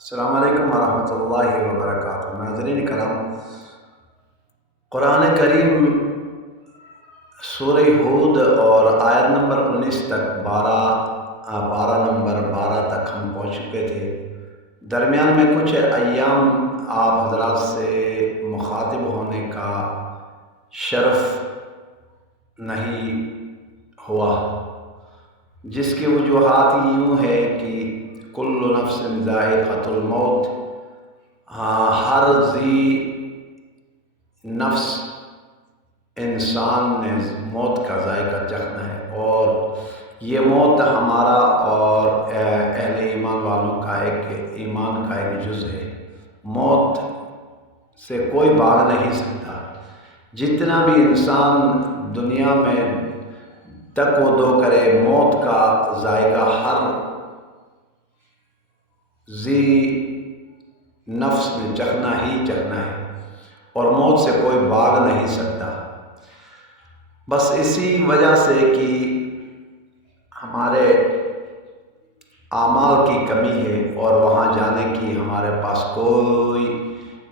السلام علیکم ورحمۃ اللہ وبرکاتہ۔ ناظرین کرام، قرآن کریم سورہ ہود اور آیت نمبر 19 تک پارہ نمبر 12 تک ہم پہنچ چکے تھے۔ درمیان میں کچھ ایام آپ حضرات سے مخاطب ہونے کا شرف نہیں ہوا، جس کی وجوہات یوں ہے کہ کل نفس ذائقۃ الموت، ہر ذی نفس انسان نے موت کا ذائقہ چکھنا ہے، اور یہ موت ہمارا اور اہل ایمان والوں کا ایمان کا ایک جز ہے۔ موت سے کوئی بھاگ نہیں سکتا۔ جتنا بھی انسان دنیا میں تک و دو کرے، موت کا ذائقہ ہر ذی نفس نے چکھنا ہی چکھنا ہے، اور موت سے کوئی بھاگ نہیں سکتا۔ بس اسی وجہ سے کہ ہمارے اعمال کی کمی ہے، اور وہاں جانے کی ہمارے پاس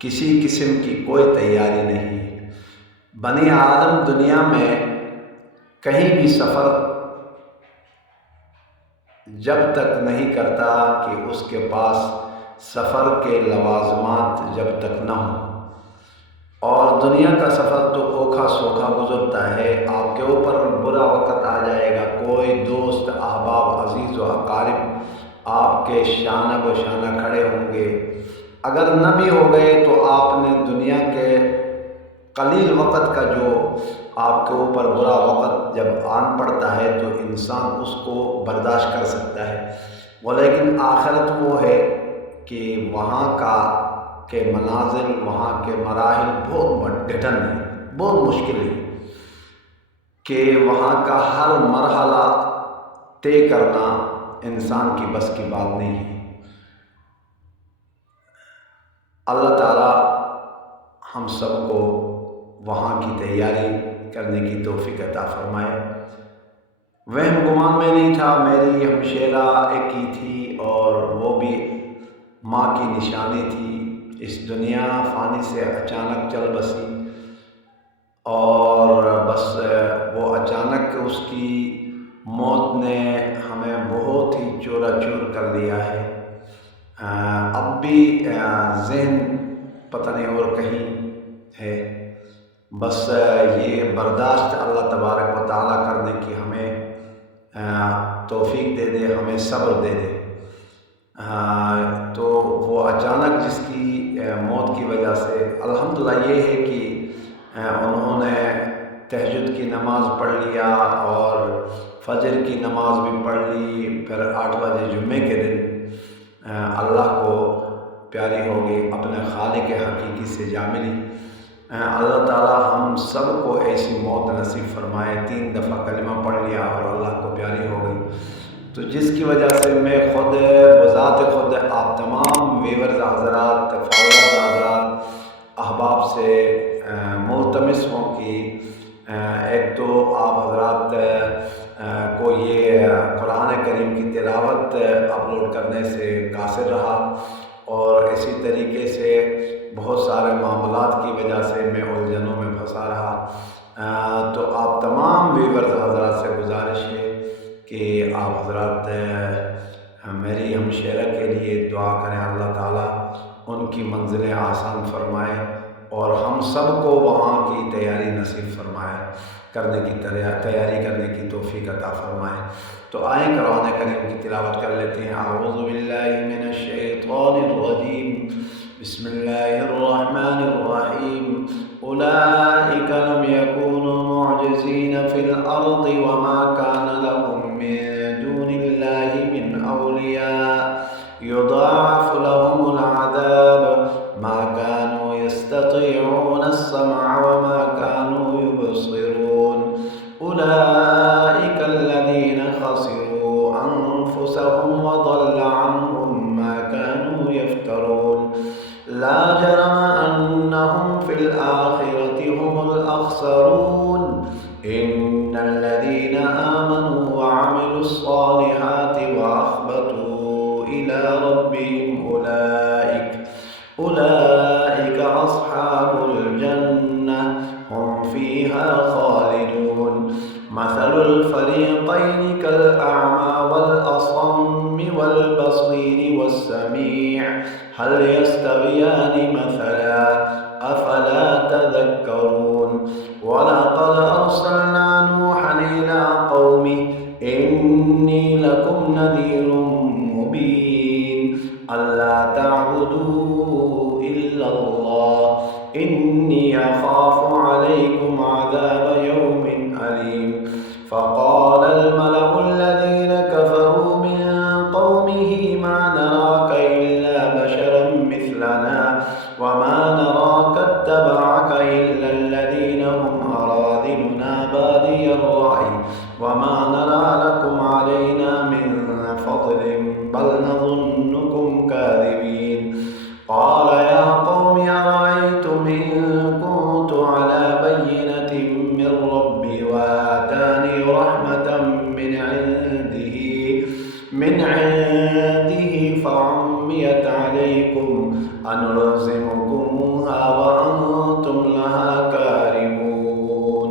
کسی قسم کی کوئی تیاری نہیں ہے۔ بنی آدم دنیا میں کہیں بھی سفر جب تک نہیں کرتا کہ اس کے پاس سفر کے لوازمات جب تک نہ ہوں، اور دنیا کا سفر تو اوکھا سوکھا گزرتا ہے۔ آپ کے اوپر برا وقت آ جائے گا، کوئی دوست احباب عزیز و اقارب آپ کے شانہ بہ شانہ کھڑے ہوں گے۔ اگر نہ بھی ہو گئے تو آپ نے دنیا کے قلیل وقت کا جو آپ کے اوپر برا وقت جب آن پڑتا ہے تو انسان اس کو برداشت کر سکتا ہے، لیکن آخرت وہ ہے کہ وہاں کے منازل، وہاں کے مراحل بہت ڈٹن ہے، بہت مشکل ہے کہ وہاں کا ہر مرحلہ طے کرنا انسان کی بس کی بات نہیں ہے۔ اللہ تعالیٰ ہم سب کو وہاں کی تیاری کرنے کی توفیق عطا فرمائے۔ وہم گمان میں نہیں تھا، میری ہمشیرہ ایک ہی تھی، اور وہ بھی ماں کی نشانی تھی۔ اس دنیا فانی سے اچانک چل بسی، اور بس وہ اچانک اس کی موت نے ہمیں بہت ہی چورا چور کر لیا ہے۔ اب بھی ذہن پتہ نہیں اور کہیں ہے۔ بس یہ برداشت اللہ تبارک و تعالیٰ کرنے کی ہمیں توفیق دے دے، ہمیں صبر دے دے۔ تو وہ اچانک جس کی موت کی وجہ سے الحمدللہ یہ ہے کہ انہوں نے تہجد کی نماز پڑھ لیا، اور فجر کی نماز بھی پڑھ لی، پھر 8 بجے جمعے کے دن اللہ کو پیاری ہو گئی، اپنے خالق حقیقی سے جا ملی۔ اللہ تعالیٰ ہم سب کو ایسی موت نصیب فرمائے۔ 3 دفعہ کلمہ پڑھ لیا اور اللہ کو پیاری ہو گئی، تو جس کی وجہ سے میں خود بذات خود آپ تمام ویورز حضرات، فالوورز حضرات، احباب سے ملتمس ہوں کہ ایک تو آپ حضرات کو یہ قرآن کریم کی تلاوت اپلوڈ کرنے سے قاصر رہا، اور اسی طریقے سے بہت سارے معاملات کی وجہ سے میں الجھنوں میں پھنسا رہا۔ تو آپ تمام ویورز حضرات سے گزارش ہے کہ آپ حضرات میری ہمشیرہ کے لیے دعا کریں، اللہ تعالیٰ ان کی منزلیں آسان فرمائے، اور ہم سب کو وہاں کی تیاری نصیب فرمائے، تیاری کرنے کی توفیق عطا فرمائے۔ تو آئیں قرآن کریم کی تلاوت کر لیتے ہیں۔ اعوذ باللہ من الشیطان الرجیم، بسم اللہ الرحمن الرحیم۔ اولئک لم یکونوا معجزین فی الارض وما کان لهم من دون اللہ من اولیاء یضاعف لهم العذاب ما كانوا يستطيعون السمع وما كانوا يبصرون أولئك الذين خسروا أنفسهم وضل عنهم ما كانوا يفترون لا جرم أنهم في الآخرة هم الأخسرون إن الذين فيها خالدون مثل الفريقين كالأعمى والأصم والبصير والسميع هل يستويان مثلا أفلا تذكرون ولقد أرسلنا نوحا إلى قومه إني لكم نذير مبين ألا تعبدوا إلا الله إني أخاف عليكم عذاب يوم أليم فقال الملأ الذين كفروا من قومه ما نراك إلا بشرا مثلنا وما نراك اتبعك إلا الذين هم أراذلنا بادي الرأي وما نرى لكم علينا من فضل بل نظنكم كاذبين قال يا قوم أرأيتم إن كنت على بينة من ربي وآتاني رحمة من عنده فعميت عليكم أنلزمكموها وأنتم لها كارهون।